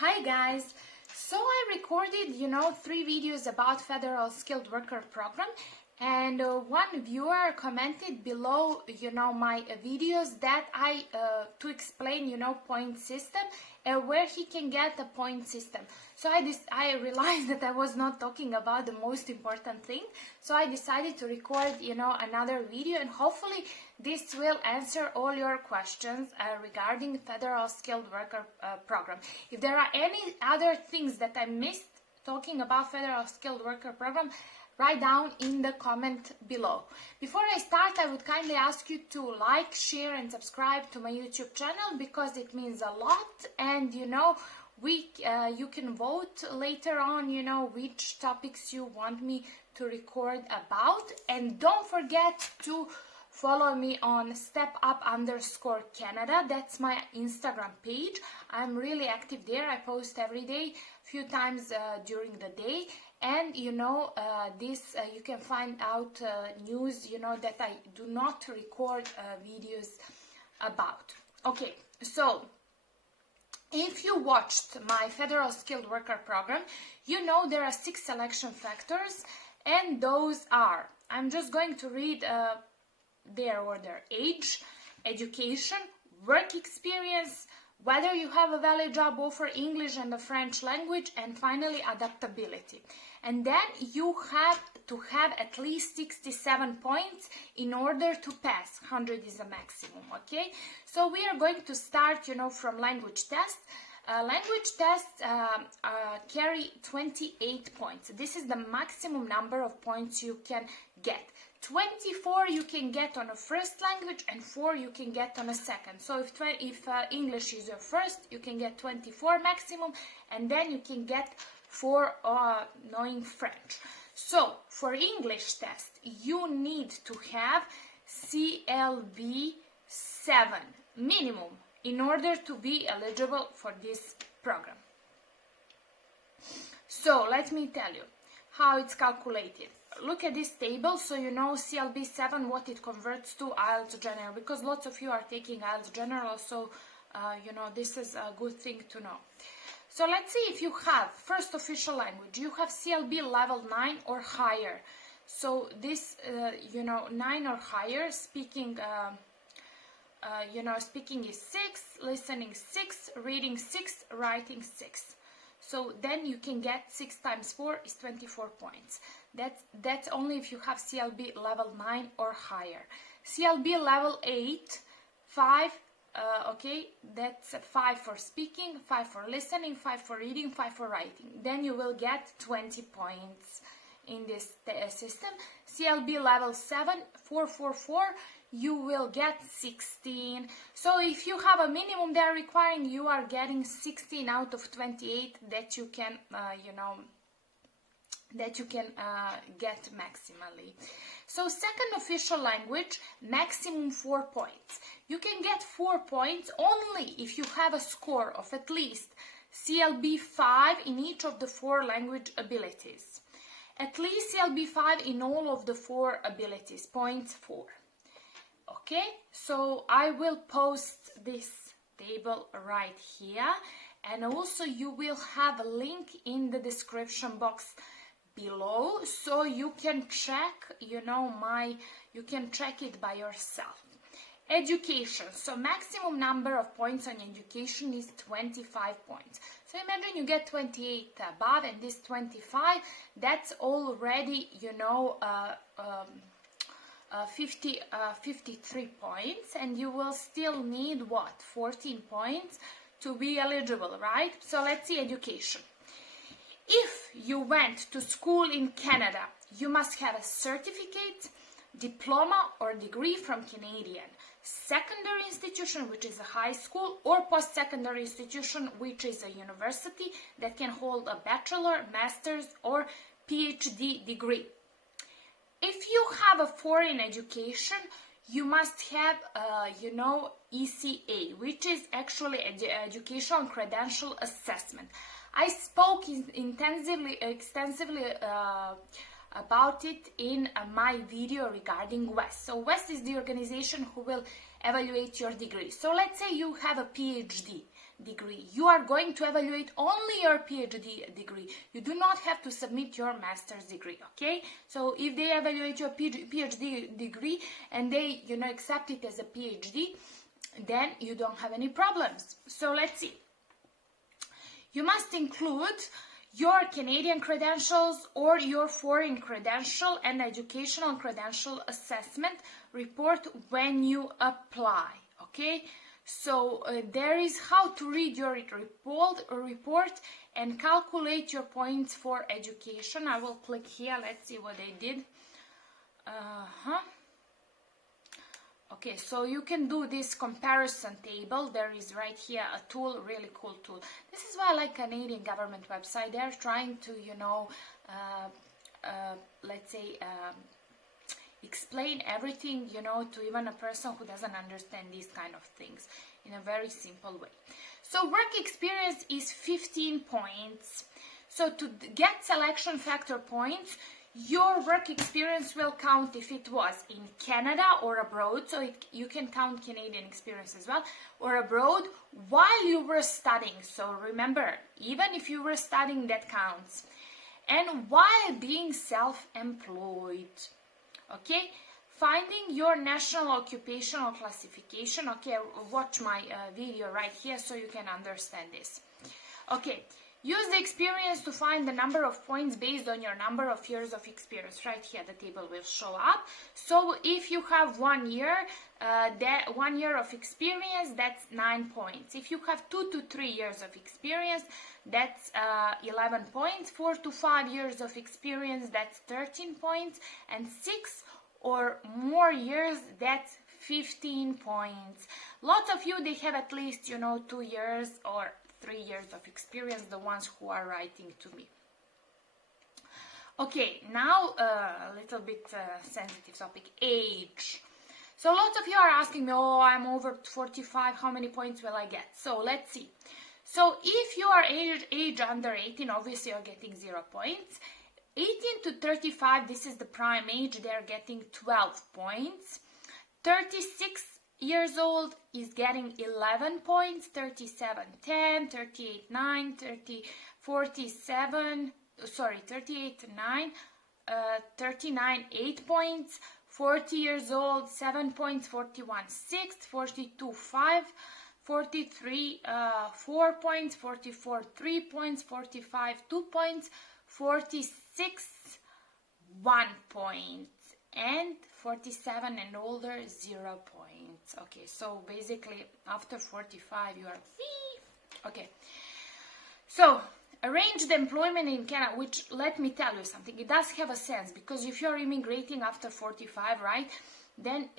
Hi guys! So I recorded, 3 videos about Federal Skilled Worker Program, and one viewer commented below, my videos that to explain, point system and where he can get a point system. So I realized that I was not talking about the most important thing. So I decided to record, another video, and hopefully this will answer all your questions regarding Federal Skilled Worker Program. If there are any other things that I missed talking about Federal Skilled Worker Program, write down in the comment below. Before I start, I would kindly ask you to like, share and subscribe to my YouTube channel because it means a lot, and you can vote later on, which topics you want me to record about. And don't forget to follow me on stepup_Canada. That's my Instagram page. I'm really active there. I post every day, few times during the day. And you can find out news, that I do not record videos about. Okay, so if you watched my Federal Skilled Worker Program, there are 6 selection factors, and those are, I'm just going to read their order: age, education, work experience, whether you have a valid job offer, English and the French language, and finally adaptability. And then you have to have at least 67 points in order to pass. 100 is a maximum, okay? So we are going to start, from language test. Language tests carry 28 points. This is the maximum number of points you can get. 24 you can get on a first language and 4 you can get on a second. So if English is your first, you can get 24 maximum, and then you can get 4 knowing French. So for English test, you need to have CLB 7 minimum in order to be eligible for this program. So let me tell you how it's calculated. Look at this table, so you know CLB 7 what it converts to IELTS General, because lots of you are taking IELTS General, so this is a good thing to know. So let's see, if you have first official language, you have CLB level 9 or higher. So this 9 or higher, speaking speaking is 6, listening 6, reading 6, writing 6. So then you can get 6 times 4 is 24 points. That's only if you have CLB level 9 or higher. CLB level 8, 5, okay, that's 5 for speaking, 5 for listening, 5 for reading, 5 for writing. Then you will get 20 points in this system. CLB level 7, 444, you will get 16. So if you have a minimum they're requiring, you are getting 16 out of 28 that you can get maximally. So second official language, maximum 4 points. You can get 4 points only if you have a score of at least CLB 5 in each of the 4 language abilities. At least CLB 5 in all of the 4 abilities, points 4. Okay, so I will post this table right here, and also you will have a link in the description box below, so you can check, you can check it by yourself. Education, so maximum number of points on education is 25 points. So imagine you get 28 above, and this 25, that's already, 53 points, and you will still need 14 points to be eligible, right? So let's see education. If you went to school in Canada, you must have a certificate, diploma or degree from Canadian secondary institution, which is a high school, or post-secondary institution, which is a university that can hold a bachelor, master's or PhD degree. If you have a foreign education, you must have, ECA, which is actually Educational Credential Assessment. I spoke extensively about it in my video regarding WEST. So WEST is the organization who will evaluate your degree. So let's say you have a PhD. degree. You are going to evaluate only your PhD degree. You do not have to submit your master's degree, okay? So if they evaluate your PhD degree and they, you know, accept it as a PhD, then you don't have any problems. So let's see. You must include your Canadian credentials or your foreign credential and educational credential assessment report when you apply, okay? So there is how to read your report and calculate your points for education. I will click here. Let's see what they did. Okay, so you can do this comparison table. There is right here a tool, really cool tool. This is why I like Canadian government website. They're trying to, you know, let's say, explain everything, you know, to even a person who doesn't understand these kind of things in a very simple way. So work experience is 15 points. So to get selection factor points, your work experience will count if it was in Canada or abroad, so you can count Canadian experience as well, or abroad while you were studying. So remember, even if you were studying, that counts. And while being self-employed, okay? Finding your national occupational classification, okay, watch my video right here so you can understand this. Okay. Use the experience to find the number of points based on your number of years of experience. Right here, the table will show up. So if you have 1 year, that 1 year of experience, that's 9 points. If you have 2 to 3 years of experience, that's 11 points. 4 to 5 years of experience, that's 13 points. And 6 or more years, that's 15 points. Lots of you, they have at least, you know, 2 years or 3 years of experience, the ones who are writing to me. Okay, now a little bit sensitive topic, age. So lots of you are asking me, oh, I'm over 45, how many points will I get? So let's see. So if you are age under 18, obviously you're getting 0 points. 18 to 35, this is the prime age, they're getting 12 points. 36 years old is getting 11 points, 37 10, 38 9, 38 9, 39 8 points, 40 years old 7 points, 41 6, 42 5, 43 4 points, 44 3 points, 45 2 points, 46 1 point, and 47 and older 0 points. Okay, so basically after 45 you are okay. So arranged employment in Canada, which, let me tell you something, it does have a sense, because if you're immigrating after 45, right, then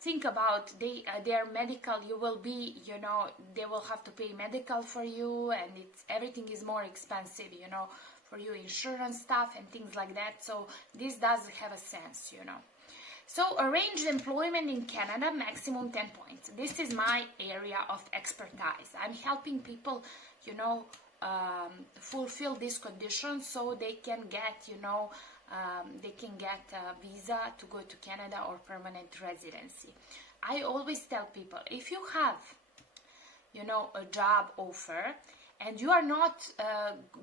think about their medical, you will be, you know, they will have to pay medical for you, and everything is more expensive, you know, for you, insurance stuff and things like that. So this does have a sense, you know. So arranged employment in Canada, maximum 10 points. This is my area of expertise. I'm helping people, you know, fulfill these conditions so they can get, you know, they can get a visa to go to Canada or permanent residency. I always tell people, if you have, you know, a job offer and you are not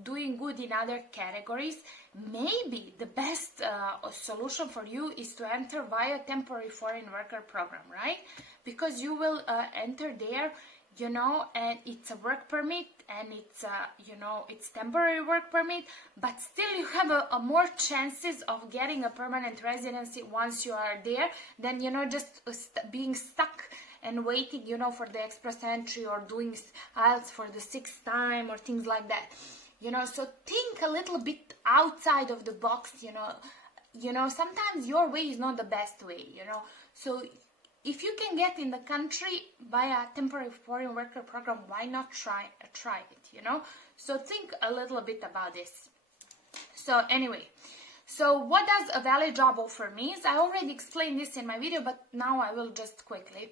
doing good in other categories, maybe the best solution for you is to enter via temporary foreign worker program, right? Because you will enter there, you know, and it's a work permit, and it's you know, it's temporary work permit, but still you have a more chances of getting a permanent residency once you are there than, you know, just being stuck and waiting, you know, for the express entry or doing IELTS for the 6th time or things like that, you know. So think a little bit outside of the box, you know, sometimes your way is not the best way, you know. So if you can get in the country via temporary foreign worker program, why not try it, you know? So think a little bit about this. So anyway, so what does a valid job offer mean? I already explained this in my video, but now I will just quickly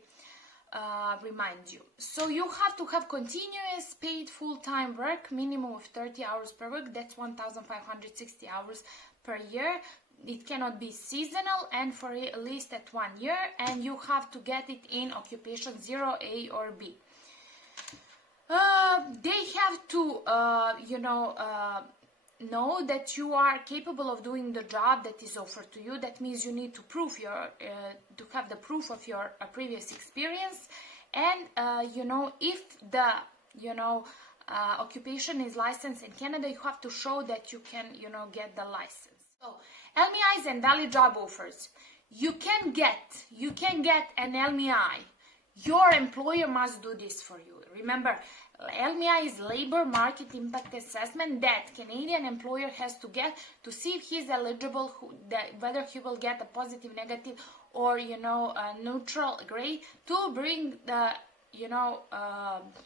remind you. So you have to have continuous paid full-time work, minimum of 30 hours per week. That's 1,560 hours per year. It cannot be seasonal and for at least at 1 year, and you have to get it in occupation 0, A or B. They have to, know that you are capable of doing the job that is offered to you. That means you need to prove to have the proof of your previous experience, and if the occupation is licensed in Canada, you have to show that you can get the license. So LMIAs and valid job offers. You can get an LMIA. Your employer must do this for you. Remember, LMIA is Labor Market Impact Assessment that Canadian employer has to get to see if he's eligible, whether he will get a positive, negative, or a neutral grade to bring the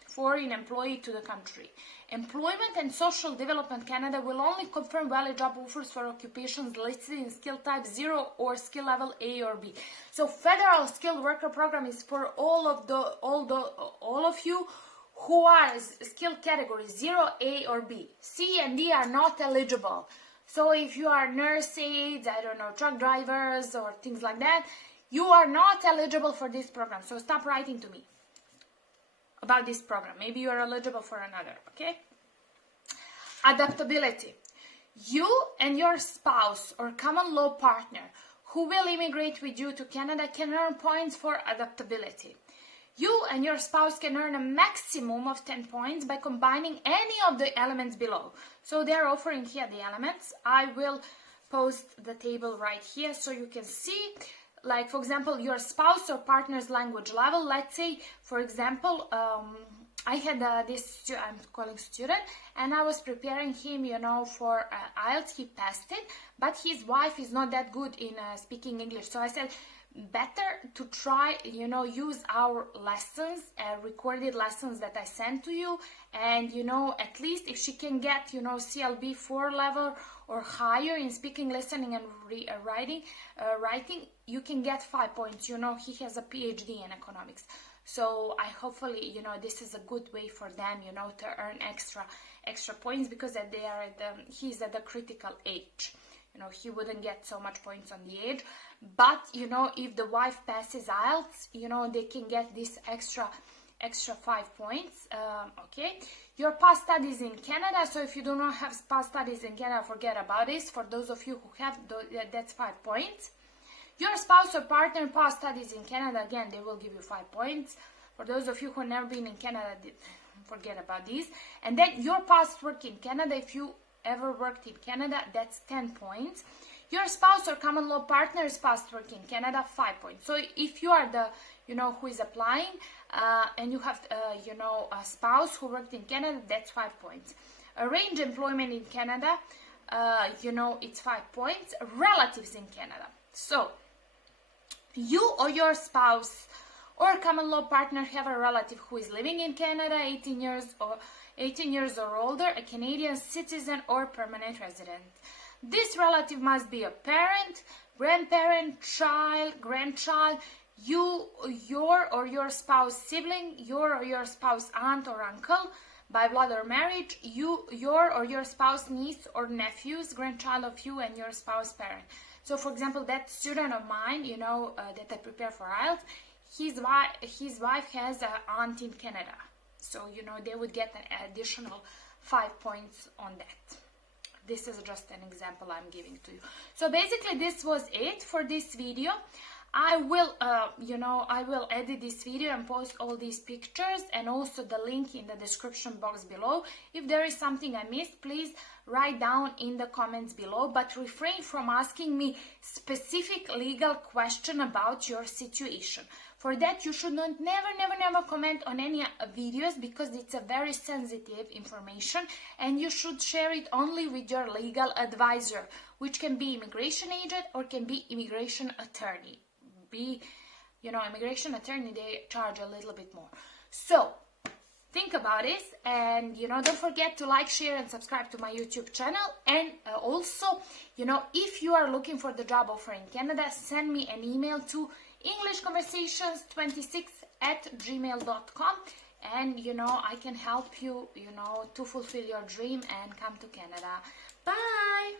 foreign employee to the country. Employment and Social Development Canada will only confirm valid job offers for occupations listed in skill type 0 or skill level A or B. So Federal Skilled Worker Program is for all of you who are skill category 0, A or B. C and D are not eligible. So if you are nurse aides, truck drivers or things like that, you are not eligible for this program. So stop writing to me about this program. Maybe you are eligible for another, okay? Adaptability. You and your spouse or common law partner who will immigrate with you to Canada can earn points for adaptability. You and your spouse can earn a maximum of 10 points by combining any of the elements below. So they're offering here the elements. I will post the table right here so you can see. Like, for example, your spouse or partner's language level. Let's say, for example, I had I'm calling student, and I was preparing him, for IELTS. He passed it, but his wife is not that good in speaking English. So I said, better to try, use our lessons, recorded lessons that I sent to you, and, at least if she can get, CLB 4 level or higher in speaking, listening, and writing, you can get 5 points. He has a PhD in economics. So I hopefully, this is a good way for them, to earn extra points, because he's at the critical age. He wouldn't get so much points on the age. But, if the wife passes IELTS, they can get this extra 5 points. Okay. Your past studies in Canada. So if you do not have past studies in Canada, forget about this. For those of you who have, that's 5 points. Your spouse or partner past studies in Canada, again, they will give you 5 points. For those of you who have never been in Canada, forget about this. And then your past work in Canada, if you ever worked in Canada, that's 10 points. Your spouse or common law partner's past work in Canada, 5 points. So if you are the, who is applying, and you have, a spouse who worked in Canada, that's 5 points. Arranged employment in Canada, it's 5 points. Relatives in Canada. So you or your spouse or common law partner have a relative who is living in Canada, 18 years or older, a Canadian citizen or permanent resident. This relative must be a parent, grandparent, child, grandchild, your or your spouse sibling, your or your spouse aunt or uncle by blood or marriage, your or your spouse niece or nephews, grandchild of you and your spouse parent. So, for example, that student of mine, that I prepare for IELTS, his wife has an aunt in Canada. So, they would get an additional 5 points on that. This is just an example I'm giving to you. So, basically, this was it for this video. I will, I will edit this video and post all these pictures and also the link in the description box below. If there is something I missed, please write down in the comments below, but refrain from asking me specific legal question about your situation. For that, you should not never comment on any videos, because it's a very sensitive information, and you should share it only with your legal advisor, which can be immigration agent or can be immigration attorney. Immigration attorney, they charge a little bit more. So think about this, and don't forget to like, share, and subscribe to my YouTube channel. And also, if you are looking for the job offer in Canada, send me an email to englishconversations26@gmail.com, and I can help you, to fulfill your dream and come to Canada. Bye.